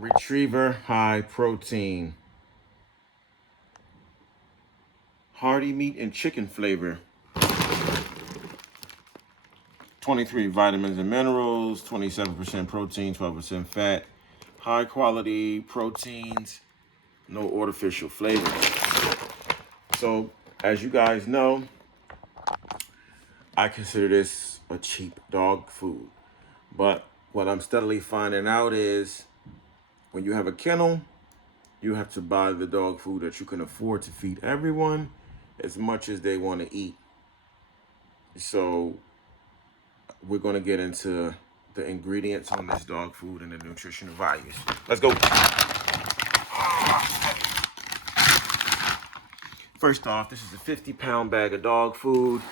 Retriever high protein. Hearty meat and chicken flavor. 23 vitamins and minerals, 27% protein, 12% fat. High quality proteins, no artificial flavors. So, as you guys know, I consider this a cheap dog food. But what I'm steadily finding out is when you have a kennel, you have to buy the dog food that you can afford to feed everyone as much as they want to eat. So we're going to get into the ingredients on this dog food and the nutritional values. Let's go. First off, this is a 50-pound bag of dog food.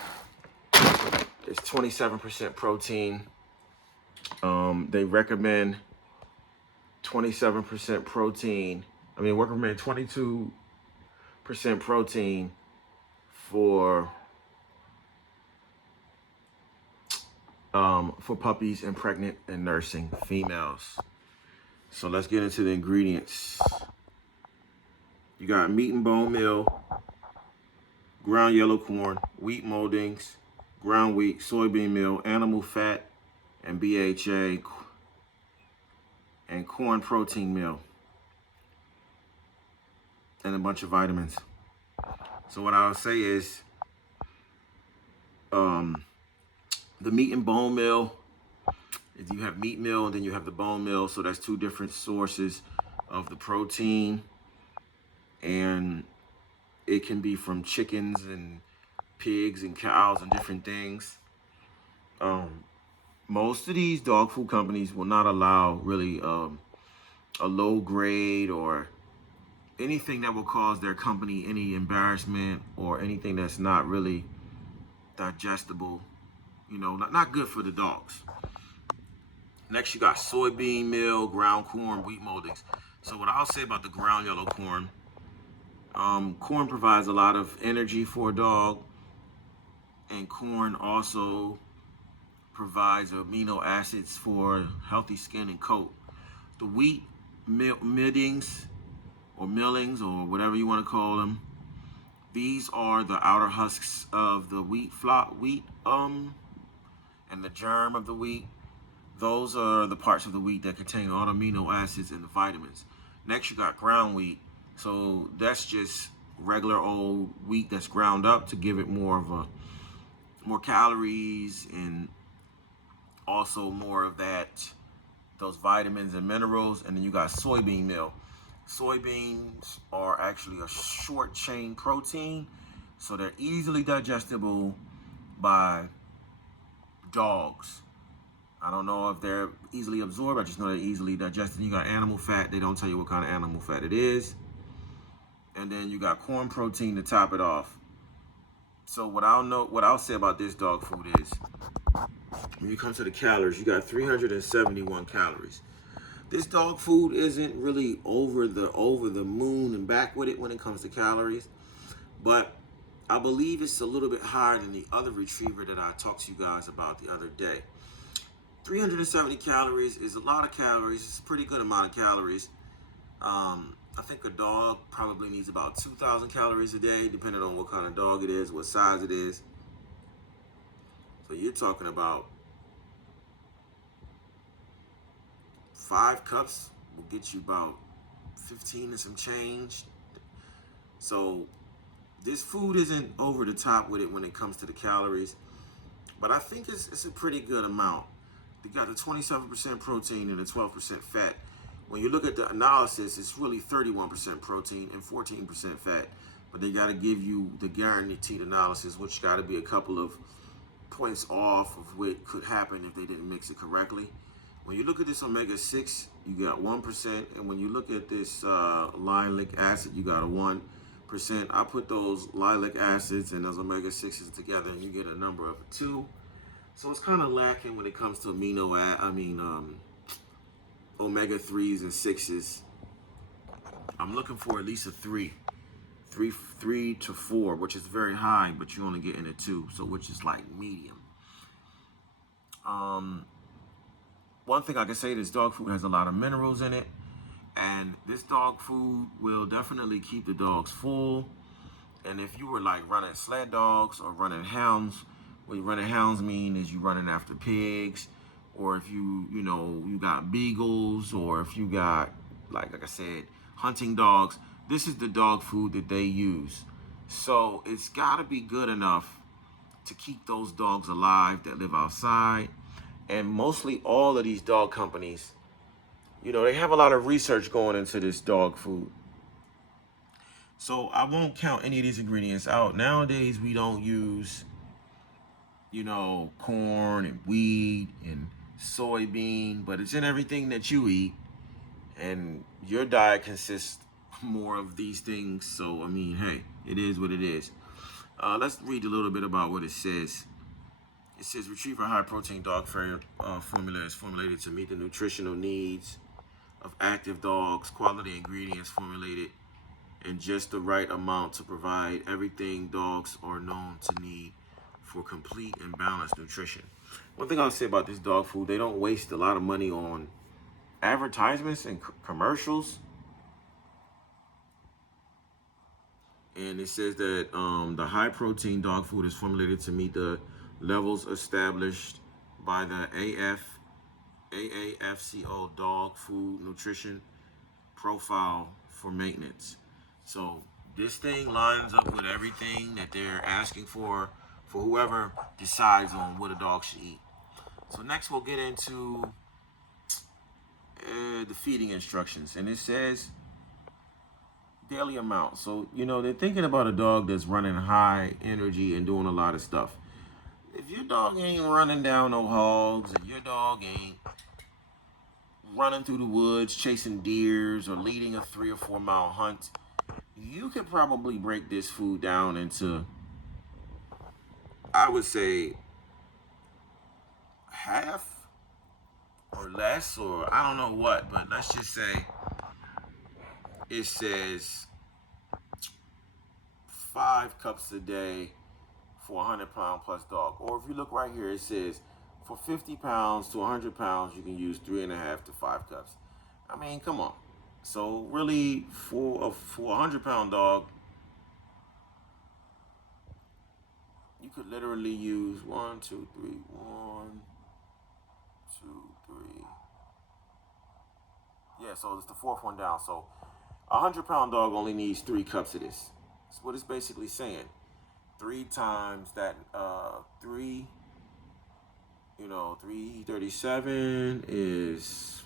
It's 27% protein. They recommend 27% protein. We recommend 22% protein for puppies and pregnant and nursing females. So let's get into the ingredients. You got meat and bone meal, ground yellow corn, wheat moldings, ground wheat, soybean meal, animal fat, and BHA, and corn protein meal, and a bunch of vitamins. So what I'll say is, the meat and bone meal, if you have meat meal and then you have the bone meal, so that's two different sources of the protein, and it can be from chickens and pigs and cows and different things. Most of these dog food companies will not allow really a low grade or anything that will cause their company any embarrassment or anything that's not really digestible, not good for the dogs. Next, you got soybean meal, ground corn, wheat moldings. So what I'll say about the ground yellow corn, corn provides a lot of energy for a dog, and corn also provides amino acids for healthy skin and coat. The wheat middings or millings or whatever you want to call them, these are the outer husks of the wheat and the germ of the wheat. Those are the parts of the wheat that contain all the amino acids and the vitamins. Next, you got ground wheat. So that's just regular old wheat that's ground up to give it more calories and also more of those vitamins and minerals. And then you got soybean meal. Soybeans are actually a short chain protein, so they're easily digestible by dogs. I don't know if they're easily absorbed. I just know they're easily digested. You got animal fat. They don't tell you what kind of animal fat it is. And then you got corn protein to top it off. So what I'll say about this dog food is, when you come to the calories, you got 371 calories. This dog food isn't really over the moon and back with it when it comes to calories, but I believe it's a little bit higher than the other retriever that I talked to you guys about the other day. 370 calories is a lot of calories. It's a pretty good amount of calories. I think a dog probably needs about 2,000 calories a day, depending on what kind of dog it is, what size it is. So you're talking about 5 cups will get you about 15 and some change. So this food isn't over the top with it when it comes to the calories, but I think it's a pretty good amount. You got the 27% protein and the 12% fat. When you look at the analysis, it's really 31% protein and 14% fat, but they got to give you the guaranteed analysis, which got to be a couple of points off of what could happen if they didn't mix it correctly. When you look at this omega-6, you got 1%, and when you look at this linoleic acid, you got a 1%. I put those linoleic acids and those omega-6s together, and you get a number of 2. So it's kind of lacking when it comes to omega-3s and 6s. I'm looking for at least a 3 to 4, which is very high, but you only get in a 2, so which is like medium. One thing I can say, this dog food has a lot of minerals in it. And this dog food will definitely keep the dogs full. And if you were like running sled dogs or running hounds, what you running hounds mean is you running after pigs, or if you got beagles, or if you got like I said, hunting dogs. This is the dog food that they use. So it's got to be good enough to keep those dogs alive that live outside. And mostly all of these dog companies, they have a lot of research going into this dog food. So I won't count any of these ingredients out. Nowadays, we don't use, corn and wheat and soybean, but it's in everything that you eat. And your diet consists more of these things. So, I mean, hey, it is what it is. Let's read a little bit about what it says. It says Retriever High Protein Dog Formula is formulated to meet the nutritional needs of active dogs. Quality ingredients formulated in just the right amount to provide everything dogs are known to need for complete and balanced nutrition. One thing I'll say about this dog food, they don't waste a lot of money on advertisements and commercials. And it says that the high protein dog food is formulated to meet the levels established by the AAFCO dog food nutrition profile for maintenance. So this thing lines up with everything that they're asking for whoever decides on what a dog should eat. So next we'll get into the feeding instructions, and it says daily amount. So they're thinking about a dog that's running high energy and doing a lot of stuff. If your dog ain't running down no hogs, if your dog ain't running through the woods chasing deers or leading a 3 or 4 mile hunt, you could probably break this food down into, I would say, half or less, or I don't know what, but let's just say it says 5 cups a day for a 100-pound plus dog. Or if you look right here, it says for 50 pounds to 100 pounds, you can use 3.5 to 5 cups. I mean, come on. So really, for a 100-pound dog, you could literally use 1, 2, 3, 1, 2, 3. Yeah, so it's the fourth one down. So a 100-pound dog only needs 3 cups of this. That's what it's basically saying. 3 times that, 337 is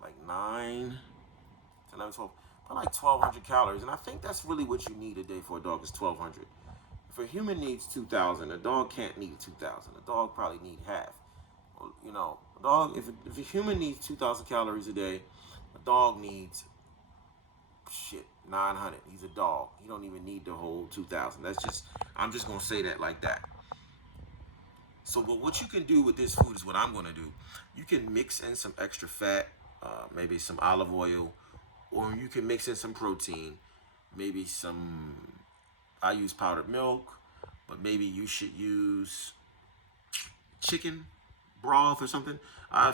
like 9, 10, 11, 12, probably like 1,200 calories. And I think that's really what you need a day for a dog is 1,200. If a human needs 2,000, a dog can't need 2,000. A dog probably need half. A dog, if a human needs 2,000 calories a day, a dog needs 900. He's a dog. He don't even need the whole 2,000. I'm just gonna say that like that. So, but what you can do with this food is what I'm gonna do. You can mix in some extra fat, maybe some olive oil, or you can mix in some protein, maybe some. I use powdered milk, but maybe you should use chicken broth or something.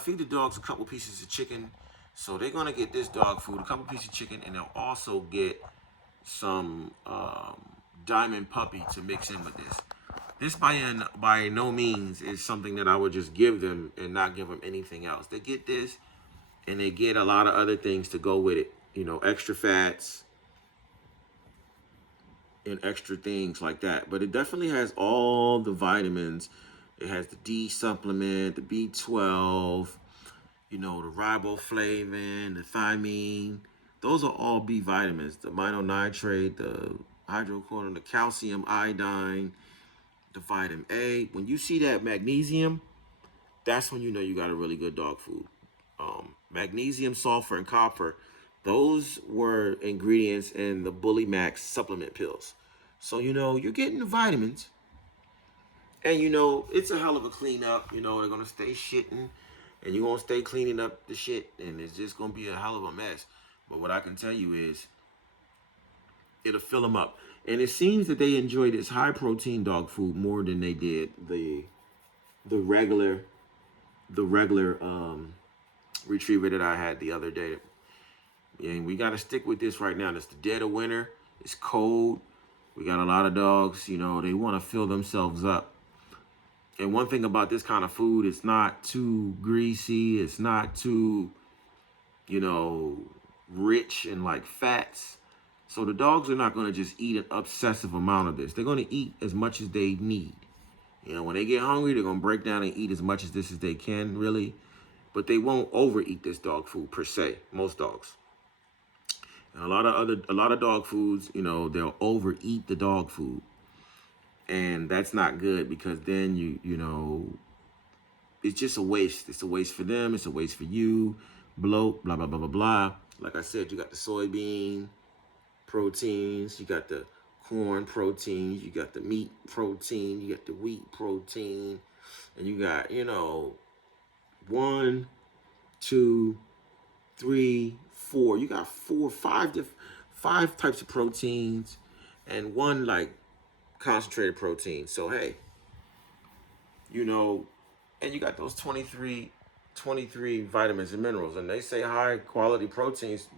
Feed the dogs a couple pieces of chicken. So they're gonna get this dog food, a couple pieces of chicken, and they'll also get some diamond puppy to mix in with this. This by no means is something that I would just give them and not give them anything else. They get this, and they get a lot of other things to go with it. Extra fats and extra things like that. But it definitely has all the vitamins. It has the D supplement, the B12, the riboflavin, the thiamine. Those are all B vitamins. The amino nitrate, the hydrocodone, the calcium, iodine, the vitamin A. When you see that magnesium, that's when you know you got a really good dog food. Magnesium, sulfur, and copper, those were ingredients in the Bully Max supplement pills. So, you're getting the vitamins. And, it's a hell of a cleanup. They're going to stay shitting. And you're going to stay cleaning up the shit. And it's just going to be a hell of a mess. But what I can tell you is, it'll fill them up. And it seems that they enjoy this high protein dog food more than they did the regular retriever that I had the other day. And we got to stick with this right now. It's the dead of winter. It's cold. We got a lot of dogs, you know, they want to fill themselves up. And one thing about this kind of food, it's not too greasy. It's not too, you know, rich in like fats. So the dogs are not going to just eat an obsessive amount of this. They're going to eat as much as they need. You know, when they get hungry, they're going to break down and eat as much of this as they can, really. But they won't overeat this dog food per se, most dogs. And a lot of dog foods, you know, they'll overeat the dog food. And that's not good because then you know, it's just a waste. It's a waste for them. It's a waste for you. Bloat, blah, blah, blah, blah, blah. Like I said, you got the soybean proteins. You got the corn proteins. You got the meat protein. You got the wheat protein. And you got, you know, 1, 2, 3, 4. You got 4, 5 types of proteins and one like concentrated protein. So, hey, you know, and you got those 23 vitamins and minerals, and they say high quality proteins,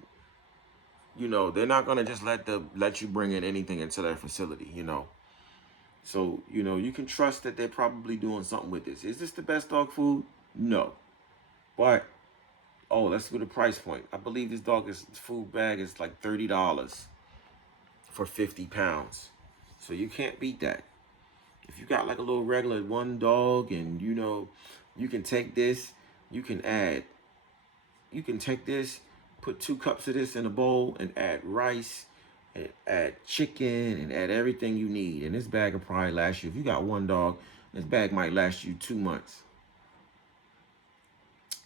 you know, they're not going to just let you bring in anything into their facility, you know. So, you know, you can trust that they're probably doing something with this. Is this the best dog food? No. But, oh, let's go to the price point. I believe this food bag is like $30 for 50 pounds. So you can't beat that. If you got like a little regular one dog and, you know, you can take this, you can take this, put 2 cups of this in a bowl and add rice and add chicken and add everything you need. And this bag will probably last you, if you got one dog, this bag might last you 2 months.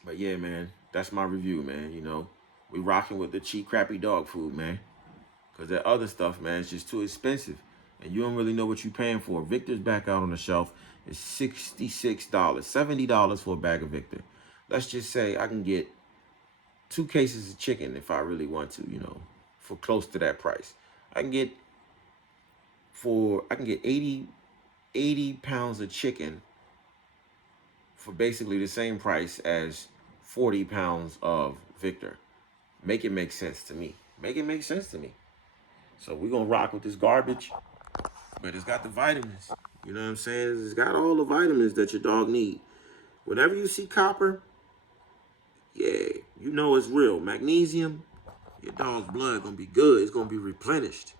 But yeah, man, that's my review, man. You know, we rocking with the cheap, crappy dog food, man. Because that other stuff, man, it's just too expensive. And you don't really know what you're paying for. Victor's back out on the shelf is $66, $70 for a bag of Victor. Let's just say I can get 2 cases of chicken if I really want to, you know, for close to that price. I can get 80 pounds of chicken for basically the same price as 40 pounds of Victor. Make it make sense to me. Make it make sense to me. So we're going to rock with this garbage. But it's got the vitamins. You know what I'm saying? It's got all the vitamins that your dog need. Whenever you see copper, yeah, you know it's real. Magnesium, your dog's blood gonna be good. It's gonna be replenished.